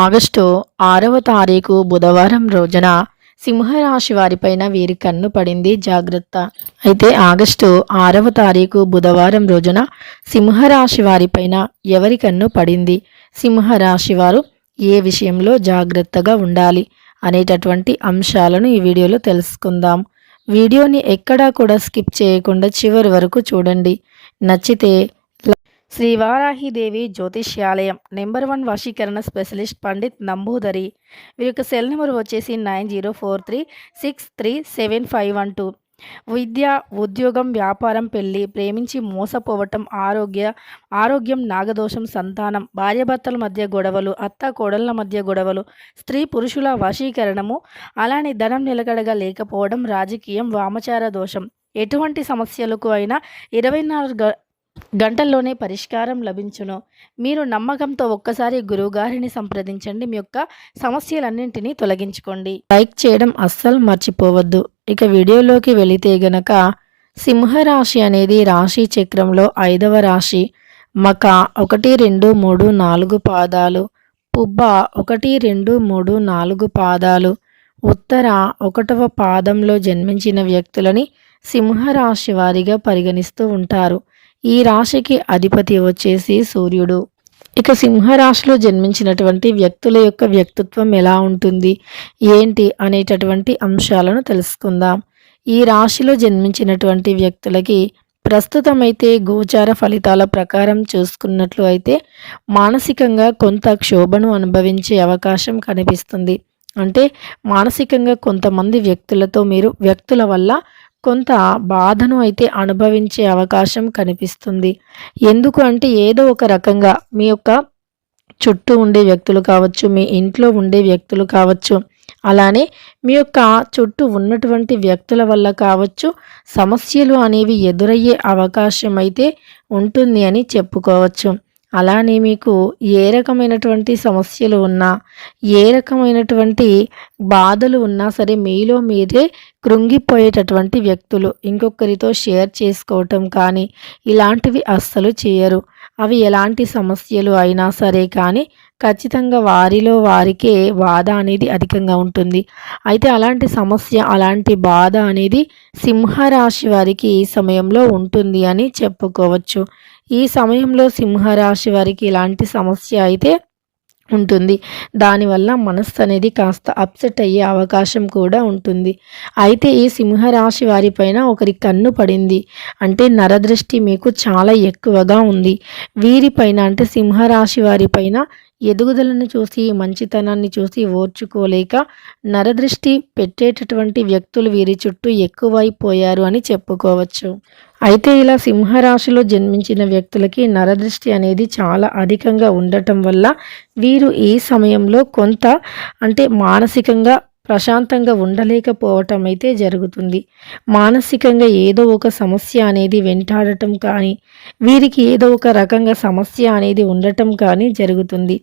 August 6వ తారీఖు బుధవారం రోజున సింహరాశి వారిపైన వీరి కన్ను పడింది, జాగ్రత్త. అయితే ఆగస్టు 6వ తారీఖు బుధవారం రోజున సింహరాశి వారిపైన ఎవరి కన్ను పడింది, సింహరాశి వారు ఏ విషయంలో జాగ్రత్తగా ఉండాలి అనేటటువంటి అంశాలను ఈ వీడియోలో తెలుసుకుందాం. వీడియోని ఎక్కడా కూడా స్కిప్ చేయకుండా చివరి వరకు చూడండి. నచ్చితే శ్రీ వారాహిదేవి జ్యోతిష్యాలయం నెంబర్ 1 వశీకరణ స్పెషలిస్ట్ పండిత్ నంబూదరి. వీరి యొక్క సెల్ నెంబర్ వచ్చేసి 9043637512. విద్య, ఉద్యోగం, వ్యాపారం, పెళ్లి, ప్రేమించి మోసపోవటం, ఆరోగ్యం, నాగదోషం, సంతానం, భార్యాభర్తల మధ్య గొడవలు, అత్త కోడళ్ల మధ్య గొడవలు, స్త్రీ పురుషుల వశీకరణము, అలానే ధనం నిలకడగా లేకపోవడం, రాజకీయం, వామచార దోషం, ఎటువంటి సమస్యలకు అయినా 24 గంటల్లోనే పరిష్కారం లభించును. మీరు నమ్మకంతో ఒక్కసారి గురువుగారిని సంప్రదించండి. మీ యొక్క సమస్యలన్నింటినీ తొలగించుకోండి. లైక్ చేయడం అస్సలు మర్చిపోవద్దు. ఇక వీడియోలోకి వెళితే గనక సింహరాశి అనేది రాశి చక్రంలో 5వ రాశి. మక 1, 2, 3, 4 పాదాలు, పుబ్బ 1, 2, 3, 4 పాదాలు, ఉత్తర 1వ పాదంలో జన్మించిన వ్యక్తులని సింహరాశి వారిగా పరిగణిస్తూ ఉంటారు. ఈ రాశికి అధిపతి వచ్చేసి సూర్యుడు. ఇక సింహరాశిలో జన్మించినటువంటి వ్యక్తుల యొక్క వ్యక్తిత్వం ఎలా ఉంటుంది, ఏంటి అనేటటువంటి అంశాలను తెలుసుకుందాం. ఈ రాశిలో జన్మించినటువంటి వ్యక్తులకి ప్రస్తుతమైతే గోచార ఫలితాల ప్రకారం చూసుకున్నట్లు అయితే మానసికంగా కొంత క్షోభను అనుభవించే అవకాశం కనిపిస్తుంది. అంటే మానసికంగా కొంతమంది వ్యక్తుల వల్ల కొంత బాధను అయితే అనుభవించే అవకాశం కనిపిస్తుంది. ఎందుకు అంటే ఏదో ఒక రకంగా మీ యొక్క చుట్టూ ఉండే వ్యక్తులు కావచ్చు, మీ ఇంట్లో ఉండే వ్యక్తులు కావచ్చు, అలానే మీ యొక్క చుట్టూ ఉన్నటువంటి వ్యక్తుల వల్ల కావచ్చు సమస్యలు అనేవి ఎదురయ్యే అవకాశం అయితే ఉంటుంది అని చెప్పుకోవచ్చు. అలానే మీకు ఏ రకమైనటువంటి సమస్యలు ఉన్నా, ఏ రకమైనటువంటి బాధలు ఉన్నా సరే మీలో మీరే కృంగిపోయేటటువంటి వ్యక్తులు ఇంకొకరితో షేర్ చేసుకోవటం కానీ ఇలాంటివి అస్సలు చేయరు. అవి ఎలాంటి సమస్యలు అయినా సరే కానీ ఖచ్చితంగా వారిలో వారికే బాధ అనేది అధికంగా ఉంటుంది. అయితే అలాంటి సమస్య, అలాంటి బాధ అనేది సింహరాశి వారికి ఈ సమయంలో ఉంటుంది అని చెప్పుకోవచ్చు. ఈ సమయంలో సింహరాశి వారికి ఇలాంటి సమస్య అయితే ఉంటుంది. దానివల్ల మనస్సు అనేది కాస్త అప్సెట్ అయ్యే అవకాశం కూడా ఉంటుంది. అయితే ఈ సింహరాశి వారిపైన ఒకరి కన్ను పడింది అంటే నరదృష్టి మీకు చాలా ఎక్కువగా ఉంది. వీరిపైన అంటే సింహరాశి వారిపైన ఎదుగుదలను చూసి, మంచితనాన్ని చూసి ఓర్చుకోలేక నరదృష్టి పెట్టేటటువంటి వ్యక్తులు వీరి చుట్టూ ఎక్కువైపోయారు అని చెప్పుకోవచ్చు. అయితే ఇలా సింహరాశిలో జన్మించిన వ్యక్తులకి నరదృష్టి అనేది చాలా అధికంగా ఉండటం వల్ల వీరు ఈ సమయంలో కొంత అంటే మానసికంగా ప్రశాంతంగా ఉండలేకపోవటం అయితే జరుగుతుంది. మానసికంగా ఏదో ఒక సమస్య అనేది వెంటాడటం కానీ, వీరికి ఏదో ఒక రకంగా సమస్య అనేది ఉండటం కానీ జరుగుతుంది.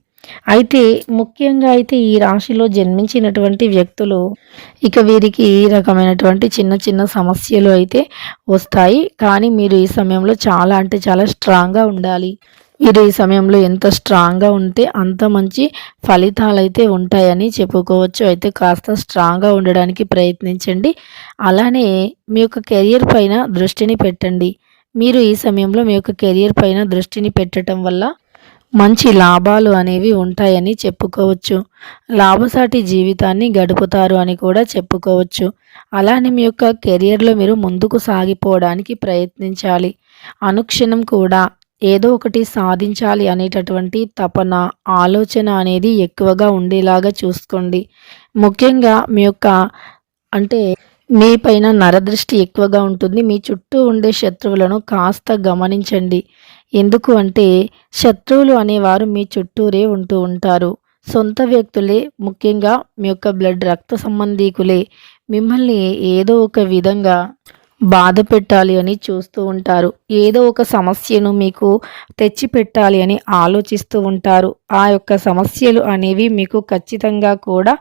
అయితే ముఖ్యంగా అయితే ఈ రాశిలో జన్మించినటువంటి వ్యక్తులు ఇక వీరికి ఈ రకమైనటువంటి చిన్న చిన్న సమస్యలు అయితే వస్తాయి. కానీ మీరు ఈ సమయంలో చాలా అంటే చాలా స్ట్రాంగ్గా ఉండాలి. మీరు ఈ సమయంలో ఎంత స్ట్రాంగ్గా ఉంటే అంత మంచి ఫలితాలు అయితే ఉంటాయని చెప్పుకోవచ్చు. అయితే కాస్త స్ట్రాంగ్గా ఉండడానికి ప్రయత్నించండి. అలానే మీ యొక్క కెరియర్ పైన దృష్టిని పెట్టండి. మీరు ఈ సమయంలో మీ యొక్క కెరియర్ పైన దృష్టిని పెట్టడం వల్ల మంచి లాభాలు అనేవి ఉంటాయని చెప్పుకోవచ్చు. లాభసాటి జీవితాన్ని గడుపుతారు అని కూడా చెప్పుకోవచ్చు. అలానే మీ యొక్క కెరియర్లో మీరు ముందుకు సాగిపోవడానికి ప్రయత్నించాలి. అనుక్షణం కూడా ఏదో ఒకటి సాధించాలి అనేటటువంటి తపన, ఆలోచన అనేది ఎక్కువగా ఉండేలాగా చూసుకోండి. ముఖ్యంగా మీ యొక్క అంటే మీ పైన నరదృష్టి ఎక్కువగా ఉంటుంది. మీ చుట్టూ ఉండే శత్రువులను కాస్త గమనించండి. ఎందుకు అంటే శత్రువులు అనేవారు మీ చుట్టూరే ఉంటూ ఉంటారు. సొంత వ్యక్తులే, ముఖ్యంగా మీ యొక్క రక్త సంబంధీకులే మిమ్మల్ని ఏదో ఒక విధంగా బాధ పెట్టాలి అని చూస్తూ ఉంటారు. ఏదో ఒక సమస్యను మీకు తెచ్చి పెట్టాలి అని ఆలోచిస్తూ ఉంటారు. ఆ యొక్క సమస్యలు అనేవి మీకు ఖచ్చితంగా కూడా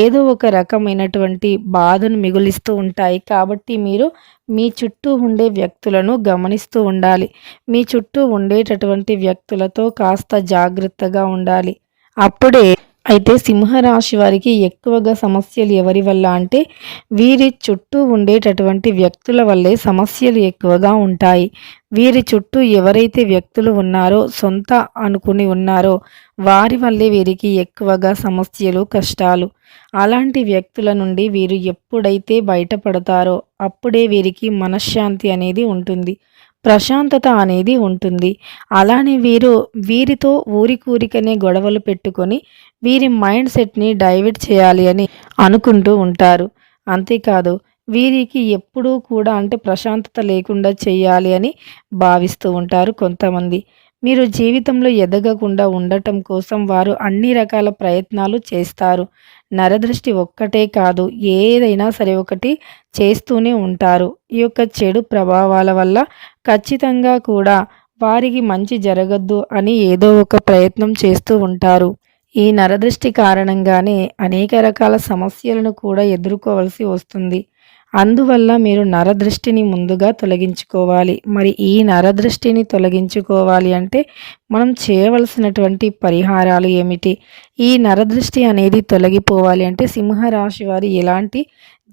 ఏదో ఒక రకమైనటువంటి బాధను మిగులిస్తూ ఉంటాయి. కాబట్టి మీరు మీ చుట్టూ ఉండే వ్యక్తులను గమనిస్తూ ఉండాలి. మీ చుట్టూ ఉండేటటువంటి వ్యక్తులతో కాస్త జాగ్రత్తగా ఉండాలి. అప్పుడే అయితే సింహరాశి వారికి ఎక్కువగా సమస్యలు ఎవరి వల్ల అంటే వీరి చుట్టూ ఉండేటటువంటి వ్యక్తుల వల్లే సమస్యలు ఎక్కువగా ఉంటాయి. వీరి చుట్టూ ఎవరైతే వ్యక్తులు ఉన్నారో సొంత అనుకుని ఉన్నారో వారి వల్లే వీరికి ఎక్కువగా సమస్యలు, కష్టాలు. అలాంటి వ్యక్తుల నుండి వీరు ఎప్పుడైతే బయటపడతారో అప్పుడే వీరికి మనశ్శాంతి అనేది ఉంటుంది. ప్రశాంతత అనేది ఉంటుంది. అలానే వీరితో ఊరికూరికనే గొడవలు పెట్టుకొని వీరి మైండ్ సెట్‌ని డైవర్ట్ చేయాలి అని అనుకుంటూ ఉంటారు. అంతేకాదు వీరికి ఎప్పుడూ కూడా అంటే ప్రశాంతత లేకుండా చేయాలి అని భావిస్తూ ఉంటారు కొంతమంది. మీరు జీవితంలో ఎదగకుండా ఉండటం కోసం వారు అన్ని రకాల ప్రయత్నాలు చేస్తారు. నరదృష్టి ఒక్కటే కాదు, ఏదైనా సరే ఒకటి చేస్తూనే ఉంటారు. ఈ యొక్క చెడు ప్రభావాల వల్ల ఖచ్చితంగా కూడా వారికి మంచి జరగద్దు అని ఏదో ఒక ప్రయత్నం చేస్తూ ఉంటారు. ఈ నరదృష్టి కారణంగానే అనేక రకాల సమస్యలను కూడా ఎదుర్కోవలసి వస్తుంది. అందువల్ల మీరు నరదృష్టిని ముందుగా తొలగించుకోవాలి. మరి ఈ నరదృష్టిని తొలగించుకోవాలి అంటే మనం చేయవలసినటువంటి పరిహారాలు ఏమిటి? ఈ నరదృష్టి అనేది తొలగిపోవాలి అంటే సింహరాశి వారు ఎలాంటి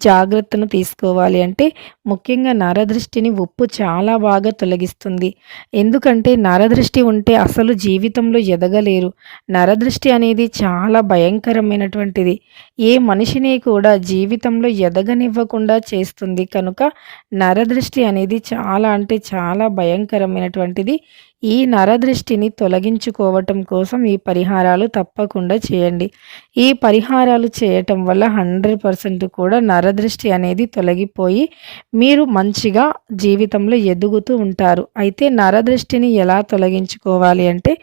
జాగ్రత్తను తీసుకోవాలి అంటే ముఖ్యంగా నరదృష్టిని ఉప్పు చాలా బాగా తొలగిస్తుంది. ఎందుకంటే నరదృష్టి ఉంటే అసలు జీవితంలో ఎదగలేరు. నరదృష్టి అనేది చాలా భయంకరమైనటువంటిది. ఏ మనిషిని కూడా జీవితంలో ఎదగనివ్వకుండా చేస్తుంది. కనుక నరదృష్టి అనేది చాలా అంటే చాలా భయంకరమైనటువంటిది. ఈ నరదృష్టిని తొలగించుకోవటం కోసం ఈ పరిహారాలు తప్పకుండా చేయండి. ఈ పరిహారాలు చేయటం వల్ల 100% కూడా నరదృష్టి అనేది తొలగిపోయి మీరు మంచిగా జీవితంలో ఎదుగుతూ ఉంటారు. అయితే నరదృష్టిని ఎలా తొలగించుకోవాలి అంటే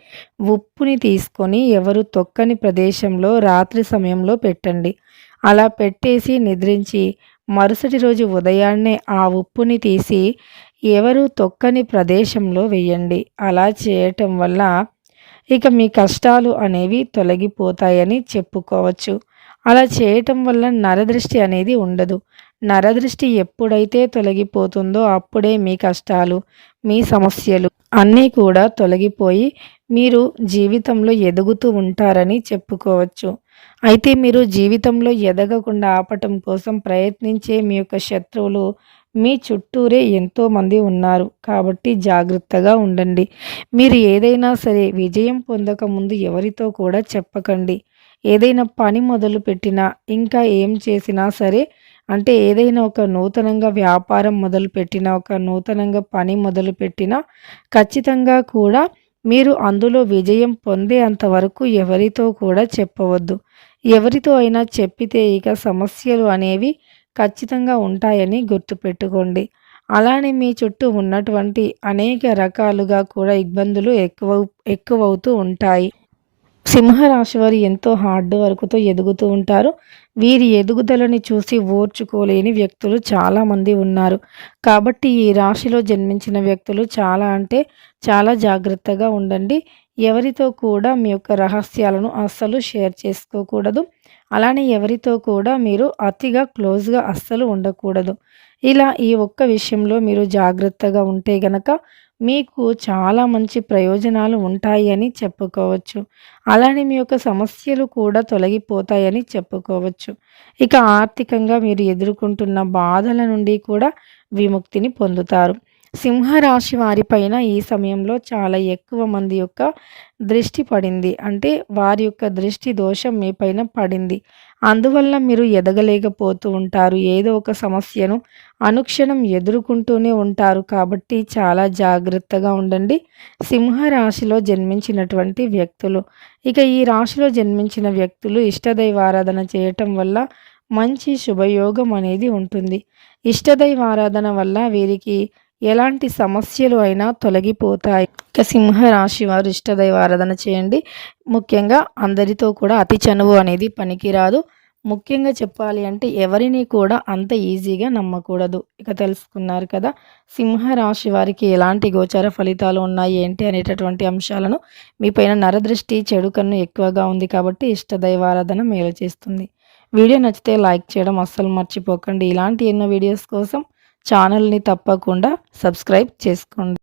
ఉప్పుని తీసుకొని ఎవరు తొక్కని ప్రదేశంలో రాత్రి సమయంలో పెట్టండి. అలా పెట్టేసి నిద్రించి మరుసటి రోజు ఉదయాన్నే ఆ ఉప్పుని తీసి ఎవరు తొక్కని ప్రదేశంలో వేయండి. అలా చేయటం వల్ల ఇక మీ కష్టాలు అనేవి తొలగిపోతాయని చెప్పుకోవచ్చు. అలా చేయటం వల్ల నరదృష్టి అనేది ఉండదు. నరదృష్టి ఎప్పుడైతే తొలగిపోతుందో అప్పుడే మీ కష్టాలు, మీ సమస్యలు అన్నీ కూడా తొలగిపోయి మీరు జీవితంలో ఎదుగుతూ ఉంటారని చెప్పుకోవచ్చు. అయితే మీరు జీవితంలో ఎదగకుండా ఆపటం కోసం ప్రయత్నించే మీ యొక్క శత్రువులు మీ చుట్టూరే ఎంతోమంది ఉన్నారు. కాబట్టి జాగ్రత్తగా ఉండండి. మీరు ఏదైనా సరే విజయం పొందకముందు ఎవరితో కూడా చెప్పకండి. ఏదైనా పని మొదలుపెట్టినా, ఇంకా ఏం చేసినా సరే అంటే ఏదైనా ఒక నూతనంగా వ్యాపారం మొదలుపెట్టినా, ఒక నూతనంగా పని మొదలుపెట్టినా ఖచ్చితంగా కూడా మీరు అందులో విజయం పొందేంత వరకు ఎవరితో కూడా చెప్పవద్దు. ఎవరితో అయినా చెప్పితే ఇక సమస్యలు అనేవి ఖచ్చితంగా ఉంటాయని గుర్తుపెట్టుకోండి. అలానే మీ చుట్టూ ఉన్నటువంటి అనేక రకాలుగా కూడా ఇబ్బందులు ఎక్కువవుతూ ఉంటాయి. సింహరాశి వారు ఎంతో హార్డ్ వర్క్‌తో ఎదుగుతూ ఉంటారు. వీరి ఎదుగుదలని చూసి ఓర్చుకోలేని వ్యక్తులు చాలామంది ఉన్నారు. కాబట్టి ఈ రాశిలో జన్మించిన వ్యక్తులు చాలా అంటే చాలా జాగ్రత్తగా ఉండండి. ఎవరితో కూడా మీ యొక్క రహస్యాలను అస్సలు షేర్ చేసుకోకూడదు. అలానే ఎవరితో కూడా మీరు అతిగా క్లోజ్‌గా అస్సలు ఉండకూడదు. ఇలా ఈ ఒక్క విషయంలో మీరు జాగ్రత్తగా ఉంటే గనక మీకు చాలా మంచి ప్రయోజనాలు ఉంటాయి అని చెప్పుకోవచ్చు. అలానే మీ యొక్క సమస్యలు కూడా తొలగిపోతాయని చెప్పుకోవచ్చు. ఇక ఆర్థికంగా మీరు ఎదుర్కొంటున్న బాధల నుండి కూడా విముక్తిని పొందుతారు. సింహరాశి వారిపైన ఈ సమయంలో చాలా ఎక్కువ మంది యొక్క దృష్టి పడింది. అంటే వారి యొక్క దృష్టి దోషం మీ పైన పడింది. అందువల్ల మీరు ఎదగలేకపోతూ ఉంటారు. ఏదో ఒక సమస్యను అనుక్షణం ఎదుర్కొంటూనే ఉంటారు. కాబట్టి చాలా జాగ్రత్తగా ఉండండి. సింహరాశిలో జన్మించినటువంటి వ్యక్తులు. ఇక ఈ రాశిలో జన్మించిన వ్యక్తులు ఇష్టదైవారాధన చేయటం వల్ల మంచి శుభయోగం అనేది ఉంటుంది. ఇష్టదైవారాధన వల్ల వీరికి ఎలాంటి సమస్యలు అయినా తొలగిపోతాయి. ఇక సింహరాశి వారు ఇష్టదైవారాధన చేయండి. ముఖ్యంగా అందరితో కూడా అతి చనువు అనేది పనికిరాదు. ముఖ్యంగా చెప్పాలి అంటే ఎవరిని కూడా అంత ఈజీగా నమ్మకూడదు. ఇక తెలుసుకున్నారు కదా! సింహరాశి వారికి ఎలాంటి గోచార ఫలితాలు ఉన్నాయి ఏంటి అనేటటువంటి అంశాలను మీ పైన నరదృష్టి, చెడు కన్ను ఎక్కువగా ఉంది కాబట్టి ఇష్టదైవారాధన మేలు చేస్తుంది. వీడియో నచ్చితే లైక్ చేయడం అస్సలు మర్చిపోకండి. ఇలాంటి ఎన్నో వీడియోస్ కోసం ఛానల్‌ని తప్పకుండా సబ్స్క్రైబ్ చేసుకోండి.